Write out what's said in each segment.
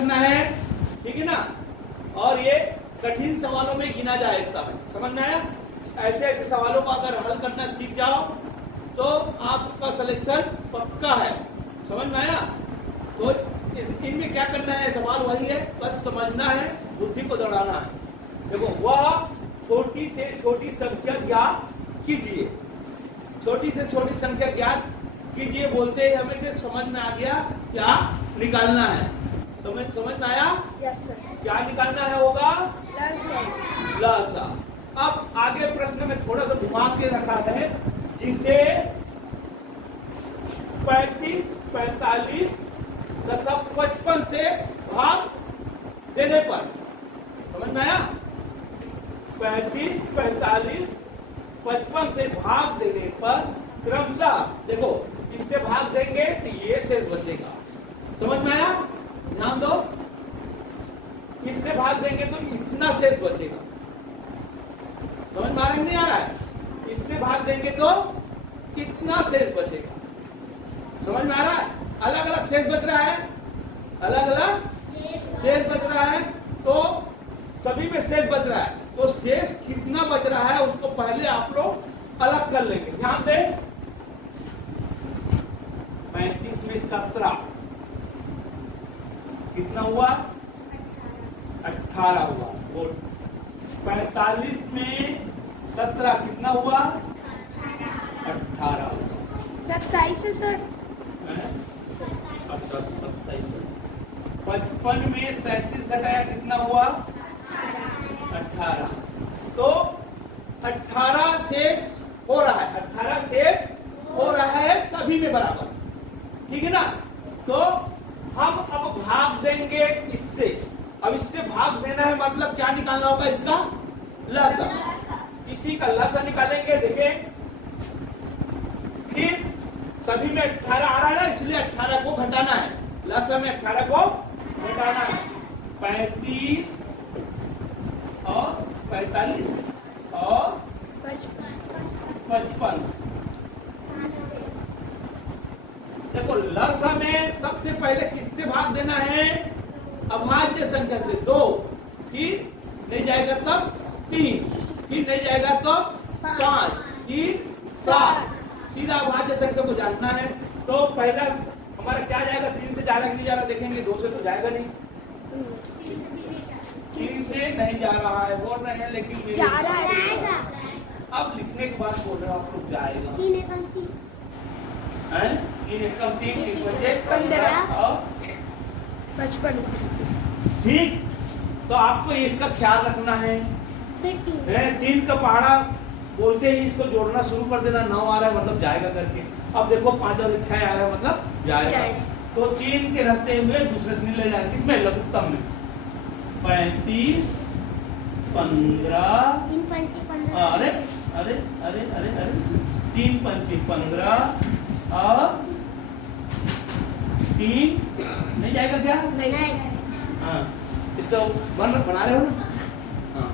रखना है, ठीक है ना। और ये कठिन सवालों में गिना जाएगा, समझ में आया। ऐसे ऐसे सवालों को अगर हल करना सीख जाओ तो आपका सिलेक्शन पक्का है, समझ में आया। तो इनमें क्या करना है, सवाल वही है, बस समझना है, बुद्धि को दौड़ाना है। देखो, वह छोटी से छोटी संख्या ज्ञात कीजिए, छोटी से छोटी संख्या ज्ञात कीजिए बोलते ही हमें कि समझ में आ गया क्या निकालना है। समझ में आया? Yes sir. क्या निकालना है होगा? लसा। लसा। अब आगे प्रश्न में थोड़ा सा घुमा के रखा है, जिसे 35, 45 तथा 55 से भाग देने पर, समझ में आया। 35, 45, 55 से भाग देने पर क्रमशः, देखो इससे भाग देंगे तो ये शेष बचेगा, समझ में आया। ध्यान दो, इससे भाग देंगे तो इतना शेष बचेगा, समझ में आ रहा है नहीं आ रहा है। इससे भाग देंगे तो कितना शेष बचेगा, समझ में आ रहा है। अलग अलग शेष बच रहा है, अलग अलग शेष बच रहा है, तो सभी में शेष बच रहा है, तो शेष कितना बच रहा है उसको पहले आप लोग अलग कर लेंगे। ध्यान दें, 35 में 17 कितना हुआ? 18 हुआ। और 45 में 17 कितना हुआ? 18 हुआ। 27 है सर। अच्छा, 27। 55 में 37 घटाया कितना हुआ? 18। तो 18 शेष हो रहा है, 18 शेष हो रहा है सभी में बराबर, ठीक है ना। तो हम अब भाग देंगे इससे। अब इससे भाग देना है मतलब क्या निकालना होगा? इसका लसा। इसी का लसा निकालेंगे। देखें, फिर सभी में 18 आ रहा है ना, इसलिए 18 को घटाना है, लसा में 18 को घटाना है। 35 और 45 और 55। देखो, लसा में सबसे पहले किससे भाग देना है? अभाज्य संख्या से। 2 फिर नहीं जाएगा तब 3, फिर नहीं जाएगा तब 5, फिर 7। सीधा अभाज्य संख्या को जानना है। तो पहला हमारा क्या जाएगा? 3 से जा रहा है कि नहीं जा रहा, देखेंगे। 2 से तो जाएगा नहीं, 3 से नहीं जा रहा है, बोल रहे हैं, लेकिन जा रहा है। अब लिखने के बाद बोल रहे हो आप लोग जाएगा। 3 एकम 3 हैं? 3 एकम 3, 3 बचे 15 और 55। ठीक। तो आपको इसका ख्याल रखना है। फिर 3 का पहाड़ा बोलते ही इसको जोड़ना शुरू कर देना। 9 आ रहा है मतलब जाएगा करके। अब देखो 5 और 6 आ रहा है मतलब जाएगा। तो 3 के रहते हुए दूसरे से नहीं ले जाएंगे, किसमें? लघुत्तम में। 35, 15, 3 पंची 15। अरे अरे अरे अरे अरे 3 पंची 15 और 3 नहीं जाएगा क्या? नहीं। हाँ, इसका बना रहे हो ना। हाँ,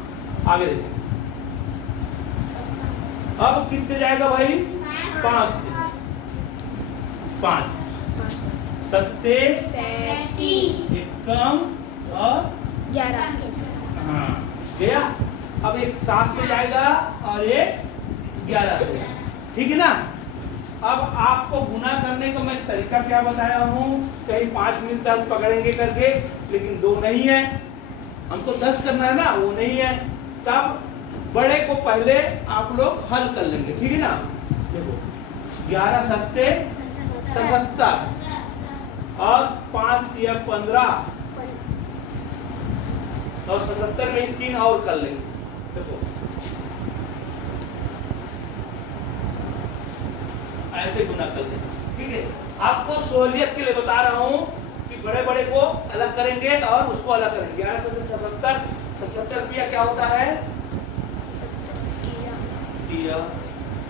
आगे देखिए। अब किससे जाएगा भाई? 5 से। 5 सत्ते 35 एकम और 11। हाँ गया। अब एक 7 से जाएगा और एक 11 से, ठीक है ना। अब आपको गुना करने का मैं तरीका क्या बताया हूँ? कहीं 5 मिलता है पकड़ेंगे करके, लेकिन 2 नहीं है, हमको 10 करना है ना, वो नहीं है। तब बड़े को पहले आप लोग हल कर लेंगे, ठीक है ना। देखो 11 सत्ते 77 और 5 या 15 और 77 में 3 और कर लेंगे। देखो ऐसे गुना कर लेंगे, ठीक है। आपको सहूलियत के लिए बता रहा हूँ कि बड़े बड़े को अलग करेंगे और उसको अलग करेंगे। 11 से 77 किया क्या होता है?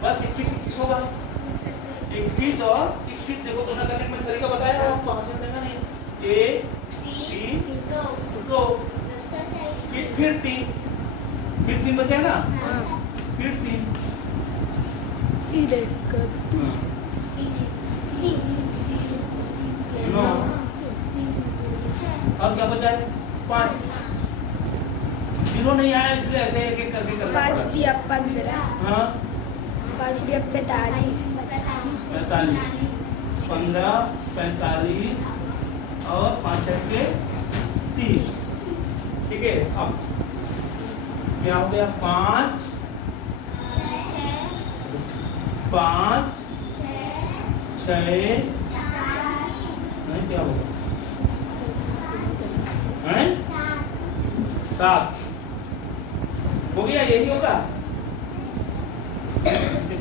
बस 21 होगा। 21 और 21 देखो गुना करने का तरीका बताया आपको, हासिल देना नहीं। 1 3 2 फिर 3 बचा ना, फिर 3 9 और क्या बचा है 5। 0 नहीं आया इसलिए ऐसे एक एक करके करना 5 पड़ा। दिया 15, हाँ 5 दिया 45, 45, 15, 45 और 5 के 30। ठीक है, अब क्या हो गया 5 5 6 नहीं क्या होगा 7 हो गया, यही होगा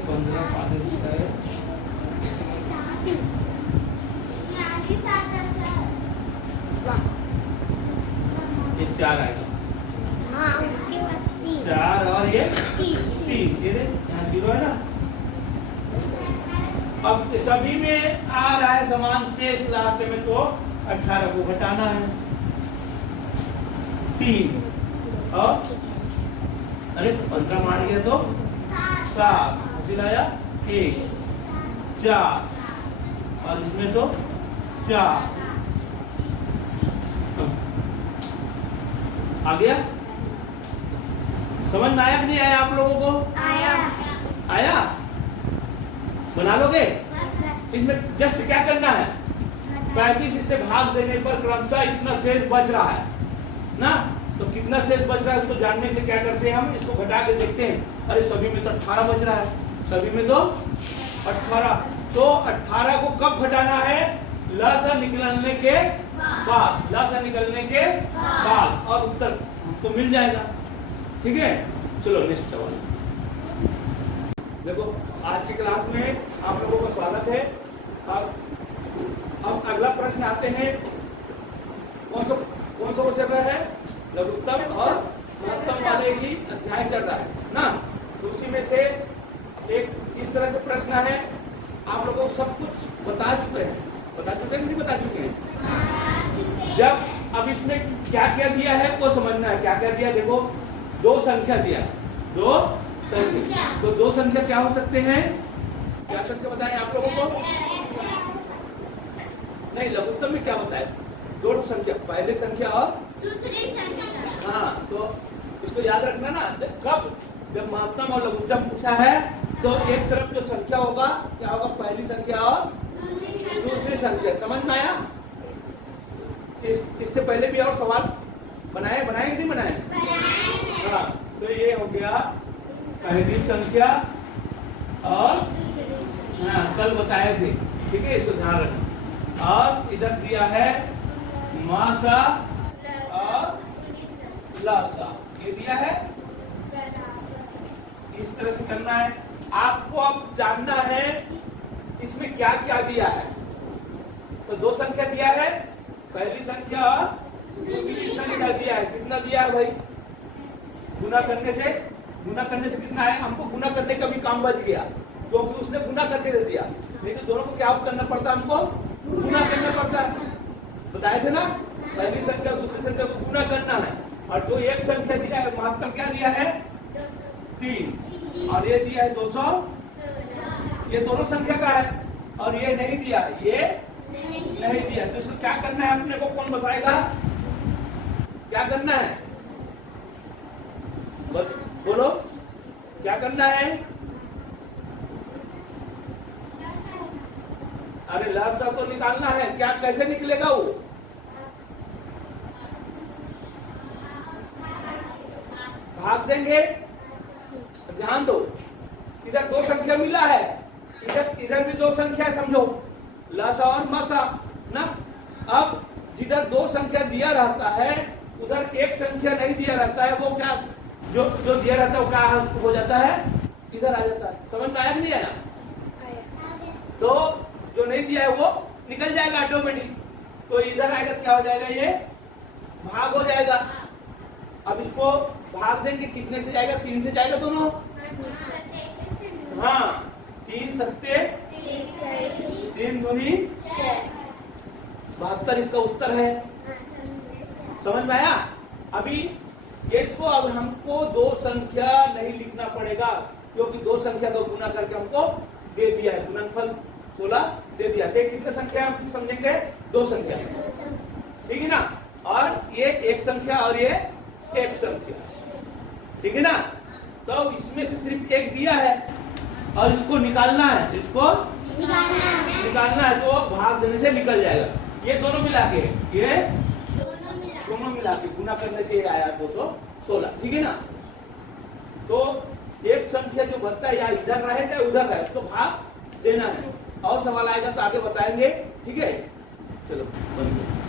15 5 ये 4 आएगा, हाँ उसके बाद 3, 4 और ये 3, ये देख यहाँ 0 है ना। अब सभी में आ रहा है समान शेष लास्ट में, तो 18 को घटाना है 3 और अरे 15 मार गया तो 7 सिलाया 1 4 और इसमें तो 4 आ गया। समझ में आया कि नहीं आया आप लोगों को? आया बना लोगे? इसमें जस्ट क्या करना है 35 इससे भाग देने पर क्रमशः इतना शेष बच रहा है ना, तो कितना शेष बच रहा है उसको जानने के लिए क्या करते हैं हम इसको घटा के देखते हैं। अरे सभी में तो 18 बच रहा है, सभी में तो 18, तो 18 को कब घटाना है लसा निकलने के बाद, लसा निकलने के बाद, और उत्तर हमको मिल जाएगा। ठीक है, चलो नेक्स्ट सवाल देखो। आज की क्लास में आप लोगों का स्वागत है। अब अगला प्रश्न आते हैं, कौन सा वो चल रहा है लघुत्तम और महत्तम वाले ही अध्याय चल रहा है ना। तो उसी में से एक इस तरह से प्रश्न है, आप लोगों को सब कुछ बता चुके हैं कि नहीं बता चुके हैं? जब अब इसमें क्या क्या दिया है वो समझना है। क्या क्या दिया देखो, 2 संख्या दिया, 2 संख्या, तो 2 संख्या क्या हो सकते हैं, क्या करके बताएं आप लोगों को? नहीं, लघुत्तम में क्या बताए? 2 संख्या, पहले संख्या और दूसरी संख्या। हाँ, तो इसको याद रखना ना, कब जब महत्तम और लघुत्तम पूछा है तो एक तरफ जो संख्या होगा क्या होगा, पहली संख्या और दूसरी संख्या। समझ में आया? इससे पहले भी और सवाल बनाए नहीं बनाए? हाँ, तो ये हो गया पहली संख्या और हाँ कल बताए थे। ठीक है, इसको ध्यान रखना। और इधर दिया है मासा और लासा, ये दिया है, इस तरह से करना है। आपको अब जानना है इसमें क्या क्या दिया है। तो 2 संख्या दिया है, पहली संख्या और दूसरी संख्या दिया है। कितना दिया है भाई? गुना करने से कितना है? हमको गुना करने का भी काम बच गया, क्योंकि उसने गुना करके दे दिया। नहीं तो दोनों को क्या करना पड़ता है, हमको गुना करना पड़ता है। बताए थे ना, पहली संख्या दूसरी संख्या को गुना करना है। और जो एक संख्या दिया है महत्तम क्या दिया है 3, और ये दिया है 200, ये दोनों संख्या का है। और ये नहीं दिया, ये नहीं दिया, तो इसको क्या करना है अपने को, कौन बताएगा? क्या करना है बोलो, क्या करना है? अरे लसा तो निकालना है, क्या कैसे निकलेगा वो? भाग देंगे, ध्यान दो, इधर 2 संख्या मिला है, इधर भी 2 संख्या समझो, लसा और मसा ना। अब जिधर 2 संख्या दिया रहता है उधर एक संख्या नहीं दिया रहता है, वो क्या जो दिया रहता है वो क्या हो जाता है, इधर आ जाता है। समझ में आया कि नहीं आया? तो जो नहीं दिया है वो निकल जाएगा ऑटोमेटिक, तो इधर आएगा, क्या हो जाएगा, ये भाग हो जाएगा। अब इसको भाग देंगे, कितने से जाएगा? 3 से जाएगा दोनों। हाँ, 3 सत्ते 3 दूनी 72 इसका उत्तर है। समझ में आया? अभी इसको अब हमको 2 संख्या नहीं लिखना पड़ेगा, क्योंकि 2 संख्या को गुना करके हमको दे दिया है, गुणनफल 16 दे दिया। कितने संख्या हम समझेंगे? 2 संख्या, ठीक है ना। और ये एक संख्या और ये एक संख्या, ठीक है ना। तो इसमें से सिर्फ एक दिया है और इसको निकालना है, इसको निकालना है, तो भाग देने से निकल जाएगा। ये दोनों मिला के, ये दोनों मिला के गुना करने से ये आया 216, ठीक है ना। तो एक संख्या जो बचता है या इधर रहे या उधर रहे, उसको भाग देना है। और सवाल आएगा तो आगे बताएंगे, ठीक है। चलो बंद करो।